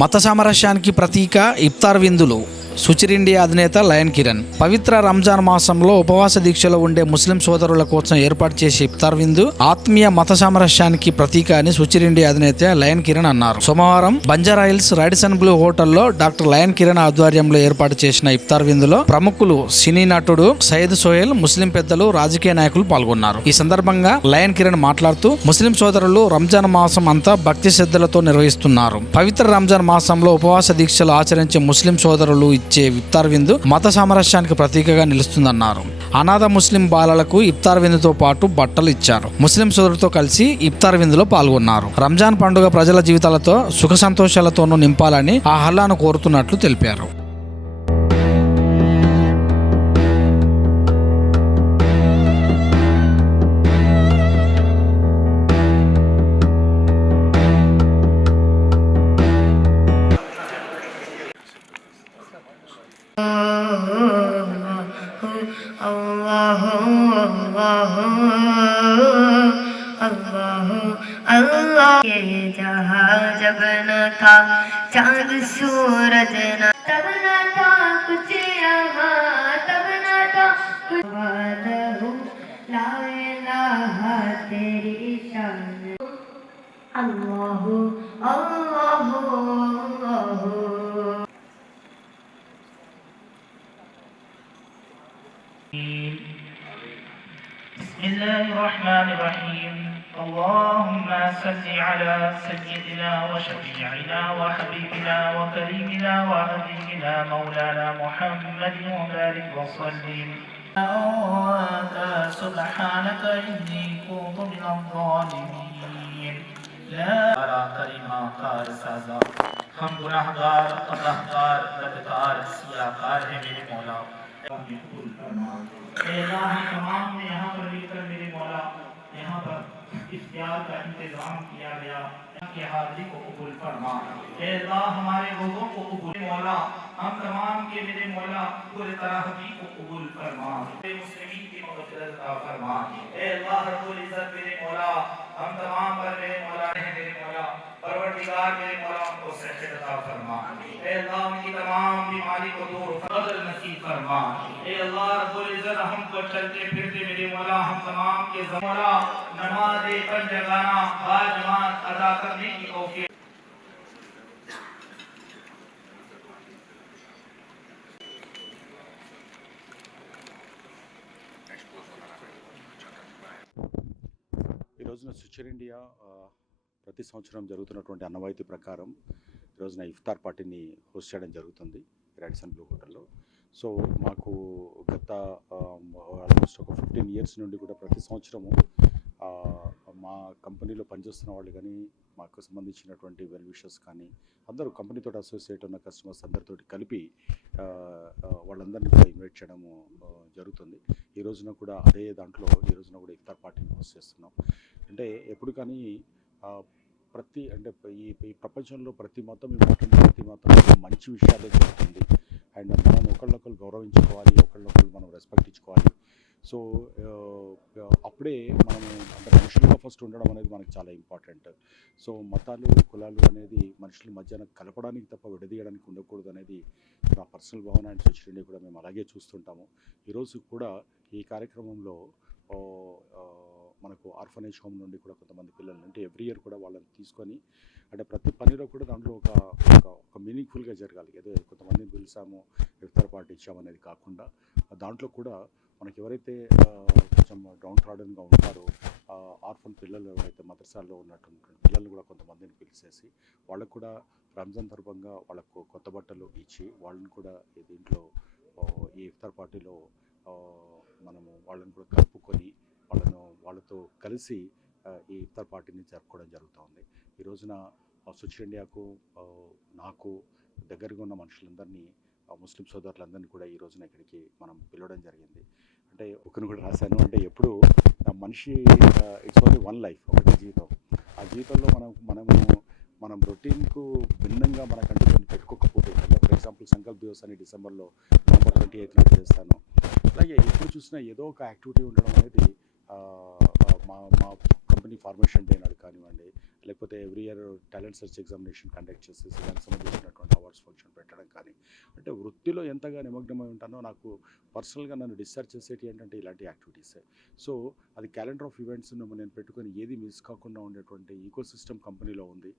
మత సామరస్యానికి ప్రతీక ఇఫ్తార్ విందులు. సుచిరిండియా అధినేత లయన్ కిరణ్. పవిత్ర రంజాన్ మాసంలో ఉపవాస దీక్షలో ఉండే ముస్లిం సోదరుల కోసం ఏర్పాటు చేసే ఇఫ్తార్ విందు ఆత్మీయ మత సామరస్యానికి ప్రతీక అని సుచిరిండియా అధినేత లయన్ కిరణ్ అన్నారు. సోమవారం బంజారాహిల్స్ రాడిసన్ బ్లూ హోటల్లో డాక్టర్ లయన్ కిరణ్ ఆధ్వర్యంలో ఏర్పాటు చేసిన ఇఫ్తార్ విందులో ప్రముఖులు, సినీ నటుడు సయ్యద్ సోహెల్, ముస్లిం పెద్దలు, రాజకీయ నాయకులు పాల్గొన్నారు. ఈ సందర్భంగా లయన్ కిరణ్ మాట్లాడుతూ ముస్లిం సోదరులు రంజాన్ మాసం అంతా భక్తి శ్రద్ధలతో నిర్వహిస్తున్నారు. పవిత్ర రంజాన్ మాసంలో ఉపవాస దీక్షలు ఆచరించే ముస్లిం సోదరులు ఇచ్చే ఇఫ్తార్ విందు మత సామరస్యానికి ప్రతీకగా నిలుస్తుందన్నారు. అనాథ ముస్లిం బాలలకు ఇఫ్తార్ విందుతో పాటు బట్టలు ఇచ్చారు. ముస్లిం సోదరులతో కలిసి ఇఫ్తార్ విందులో పాల్గొన్నారు. రంజాన్ పండుగ ప్రజల జీవితాలతో సుఖ సంతోషాలతోనూ నింపాలని ఆ అల్లాను కోరుతున్నట్లు తెలిపారు. अल्लाह अल्लाह अल्लाह अल्लाह। ये जहाँ जब न था चाँद सूरज न, तब न था कुछ यहाँ, तब न था कुछ। ला इलाहा तेरी शान। अल्लाह अल्लाह अल्लाह। बिस्मिल्लाहिर्रहमानिर्रहीम। अल्लाहुम्मा सल्लि अला सय्यिदिना व शफीइना व हबीबिना व करीमिना व हबीबिना मौलाना मुहम्मदिन व बारिक व सल्लिम। सुब्हानक इन्नी कुन्तु मिनज़ ज़ालिमीन। ला करीमा कार साजा, हम गुनाहगार, अल्लाहगार, बदकार, सियाकार है मेरे मौला। तमाम ने यहाँ पर मिलकर मेरे मौला यहाँ पर इफ्तियार का इंतजाम किया गया कि हाजिरी को कबूल फरमा। अल्लाह हमारे रोज़ों को कबूल मौला, हम तमाम के मेरे मौला पूरे तराहबी को कबूल फरमा। मुस्लिमीन की मग़फ़िरत अता फरमा। अल्लाह रब्बुल इज़्ज़त मेरे मौला हम तमाम पर मेरे मौला है मेरे मौला परवरदिगार मेरे मौला को सेहत अता फरमा। अल्लाह उनकी तमाम बीमारी को दूर फजल नसीब फरमा। अल्लाह रब्बुल इज़्ज़त हमको चलते फिरते मेरे मौला हम तमाम के मौला नमाज पंजगाना बाजमात अदा करने की तौफीक। ఈ రోజున సుచిరిండియా ప్రతి సంవత్సరం జరుగుతున్నటువంటి అన్నవాయితీ ప్రకారం ఈ రోజున ఇఫ్తార్ పార్టీని హోస్ట్ చేయడం జరుగుతుంది రాడిసన్ బ్లూ హోటల్లో. సో మాకు గత ఆల్మోస్ట్ ఒక 15 ఇయర్స్ నుండి కూడా ప్రతి సంవత్సరము మా కంపెనీలో పనిచేస్తున్న వాళ్ళు కానీ, మాకు సంబంధించినటువంటి వెల్ విషర్స్ కానీ, అందరూ కంపెనీతో అసోసియేట్ ఉన్న కస్టమర్స్ అందరితో కలిపి వాళ్ళందరినీ కూడా ఇన్వైట్ చేయడము జరుగుతుంది. ఈ రోజున కూడా అదే దాంట్లో ఈ రోజున కూడా ఇఫ్తార్ పార్టీని హోస్ట్ చేస్తున్నాం. అంటే ఎప్పుడు కానీ ఈ ప్రపంచంలో ప్రతి మతం ఇంపార్టెంట్, ప్రతి మతం మంచి విషయాలే జరుగుతుంది. అండ్ మనం ఒకళ్ళొకరు గౌరవించుకోవాలి, ఒకళ్ళొకరు మనం రెస్పెక్ట్ ఇచ్చుకోవాలి. సో అప్పుడే మనము అంటే మనుషులుగా ఫస్ట్ ఉండడం అనేది మనకు చాలా ఇంపార్టెంట్. సో మతాలు, కులాలు అనేది మనుషుల మధ్యన కలపడానికి తప్ప విడదీయడానికి ఉండకూడదు అనేది నా పర్సనల్ భావన. అండ్ సుచిరిండియా కూడా మేము అలాగే చూస్తుంటాము. ఈరోజు కూడా ఈ కార్యక్రమంలో మనకు ఆర్ఫనేజ్ హోమ్ నుండి కూడా కొంతమంది పిల్లలు, అంటే ఎవ్రీ ఇయర్ కూడా వాళ్ళని తీసుకొని, అంటే ప్రతి పనిలో కూడా దాంట్లో ఒక మీనింగ్ఫుల్గా జరగాలి. ఏదో కొంతమందిని పిలిచాము ఇఫ్తార్ పార్టీ ఇచ్చామనేది కాకుండా దాంట్లో కూడా మనకి ఎవరైతే కొంచెం డౌన్ ట్రాడన్గా ఉంటారో ఆర్ఫన్ పిల్లలు, ఎవరైతే మదర్సాల్లో ఉన్నటువంటి పిల్లలు కూడా కొంతమందిని పిలిచేసి వాళ్ళకు కూడా రంజాన్ తరపుగా వాళ్ళకు కొత్త బట్టలు ఇచ్చి వాళ్ళని కూడా దీంట్లో ఈ ఇఫ్తార్ పార్టీలో మనము వాళ్ళని కూడా కలుపుకొని వాళ్ళతో కలిసి ఈ ఇఫ్తార్ పార్టీని జరుపుకోవడం జరుగుతుంది. ఈ రోజున సుచిరిండియాకు నాకు దగ్గరగా ఉన్న మనుషులందరినీ, ముస్లిం సోదరులందరినీ కూడా ఈ రోజున ఇక్కడికి మనం పిలవడం జరిగింది. అంటే ఒకరిని కూడా రాశాను, అంటే ఎప్పుడు మనిషి ఇట్స్ ఓన్లీ వన్ లైఫ్, ఒకటి జీవితం. ఆ జీవితంలో మనం రొటీన్కు భిన్నంగా మనకంటే కొన్ని పెట్టుకోకపోతే, ఫర్ ఎగ్జాంపుల్ సంకల్ప్ దివస్ అని డిసెంబర్లో నవంబర్ 28 నాడు చేస్తాను. అలాగే ఎప్పుడు చూసినా ఏదో ఒక యాక్టివిటీ ఉండడం అనేది మా కంపెనీ ఫార్మేషన్ డే నాడు కానివ్వండి, లేకపోతే every year talent search examination conduct చేసేసి దానికి సంబంధించినటువంటి అవార్డ్స్ ఫంక్షన్ పెట్టడం కానీ, అంటే వృత్తిలో ఎంతగా నిమగ్నమై ఉంటానో నాకు పర్సనల్గా నన్ను డిశ్చార్జ్ చేసేటి ఏంటంటే ఇలాంటి యాక్టివిటీసే. సో అది క్యాలెండర్ ఆఫ్ ఈవెంట్స్ నేను పెట్టుకొని ఏది మిస్ కాకుండా ఉండేటువంటి ఈకో సిస్టమ్ కంపెనీలో ఉంది.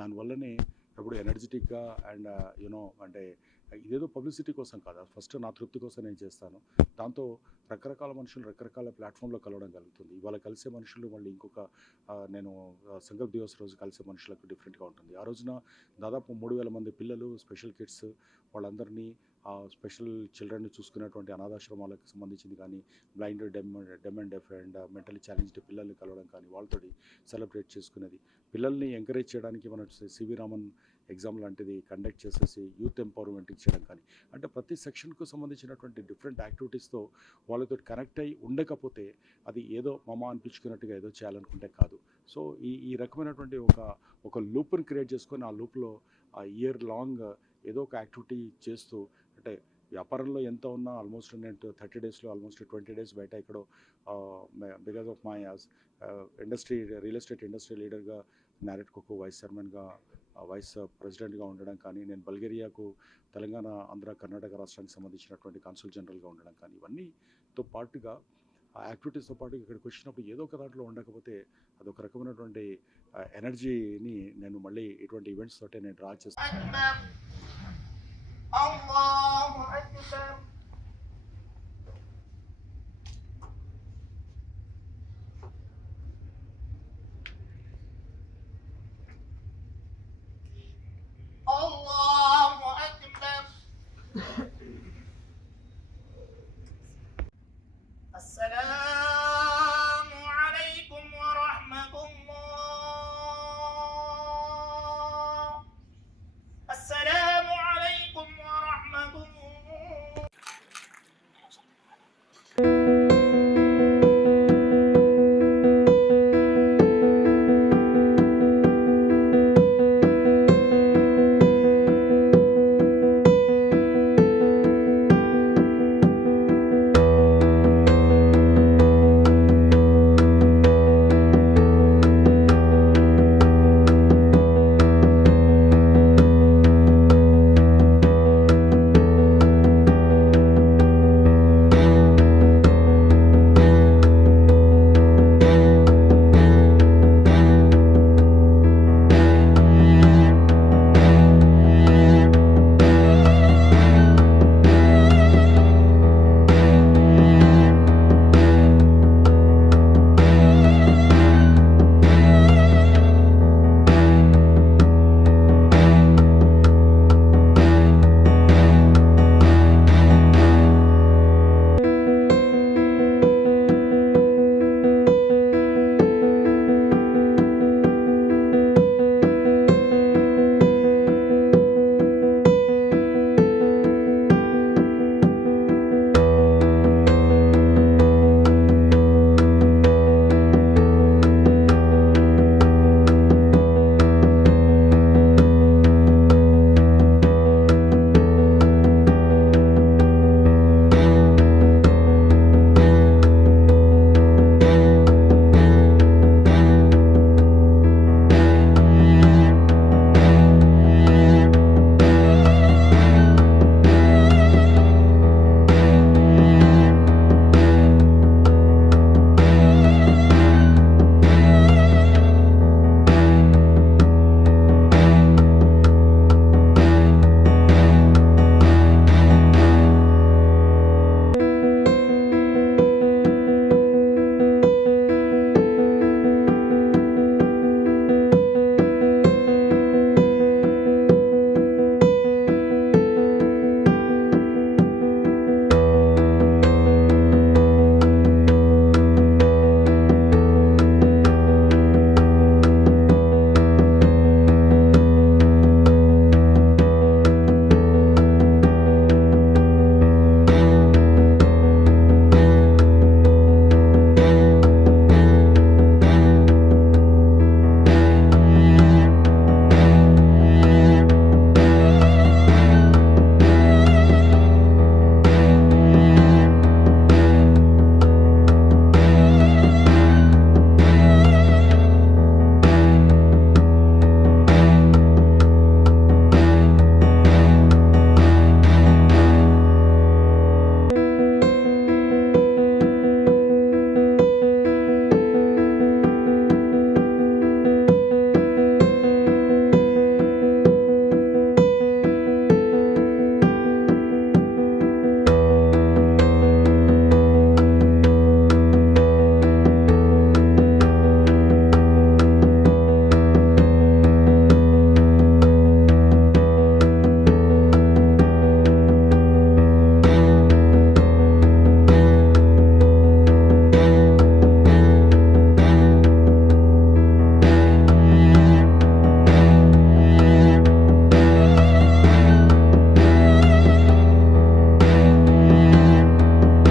దానివల్లనే ఇప్పుడు ఎనర్జెటిక్గా అండ్ యూనో అంటే ఇదేదో పబ్లిసిటీ కోసం కాదు, ఫస్ట్ నా తృప్తి కోసం నేను చేస్తాను. దాంతో రకరకాల మనుషులు రకరకాల ప్లాట్ఫామ్లో కలవడం కలుగుతుంది. ఇవాళ కలిసే మనుషులు మళ్ళీ ఇంకొక నేను సంకల్ప్ దివస్ రోజు కలిసే మనుషులకు డిఫరెంట్గా ఉంటుంది. ఆ రోజున దాదాపు 3,000 మంది పిల్లలు, స్పెషల్ కిడ్స్ వాళ్ళందరినీ స్పెషల్ చిల్డ్రన్ని చూసుకునేటువంటి అనాథాశ్రమాలకు సంబంధించింది కానీ, blind డెమ్ and deaf and mentally challenged పిల్లల్ని కలవడం కానీ, వాళ్ళతోటి సెలబ్రేట్ చేసుకునేది. పిల్లల్ని ఎంకరేజ్ చేయడానికి మనం సివి రామన్ ఎగ్జామ్ లాంటిది కండక్ట్ చేసేసి యూత్ ఎంపవర్మెంట్ చేయడం కానీ, అంటే ప్రతి సెక్షన్కు సంబంధించినటువంటి డిఫరెంట్ యాక్టివిటీస్తో వాళ్ళతో కనెక్ట్ అయ్యి ఉండకపోతే అది ఏదో మమ అనిపించుకున్నట్టుగా ఏదో చేయాలనుకుంటే కాదు. సో ఈ రకమైనటువంటి ఒక లూప్ని క్రియేట్ చేసుకొని ఆ లూప్లో ఆ ఇయర్ లాంగ్ ఏదో ఒక యాక్టివిటీ చేస్తూ, అంటే వ్యాపారంలో ఎంత ఉన్నా ఆల్మోస్ట్ నేను 30 డేస్లో ఆల్మోస్ట్ 20 డేస్ బయట ఎక్కడో because of my industry real estate industry లీడర్గా, నారెట్ కోకో వైస్ చైర్మన్గా, వైస్ ప్రెసిడెంట్గా ఉండడం కానీ, నేను బల్గేరియాకు తెలంగాణ, ఆంధ్ర, కర్ణాటక రాష్ట్రానికి సంబంధించినటువంటి కాన్సుల్ జనరల్గా ఉండడం కానీ, ఇవన్నీతో పాటుగా ఆ యాక్టివిటీస్తో పాటు ఇక్కడికి వచ్చినప్పుడు ఏదో ఒక దాంట్లో ఉండకపోతే అదొక రకమైనటువంటి ఎనర్జీని నేను మళ్ళీ ఇటువంటి ఈవెంట్స్ తోటే నేను డ్రా చేస్తాను. Allahu Akbar. Allahu Akbar. Assalamu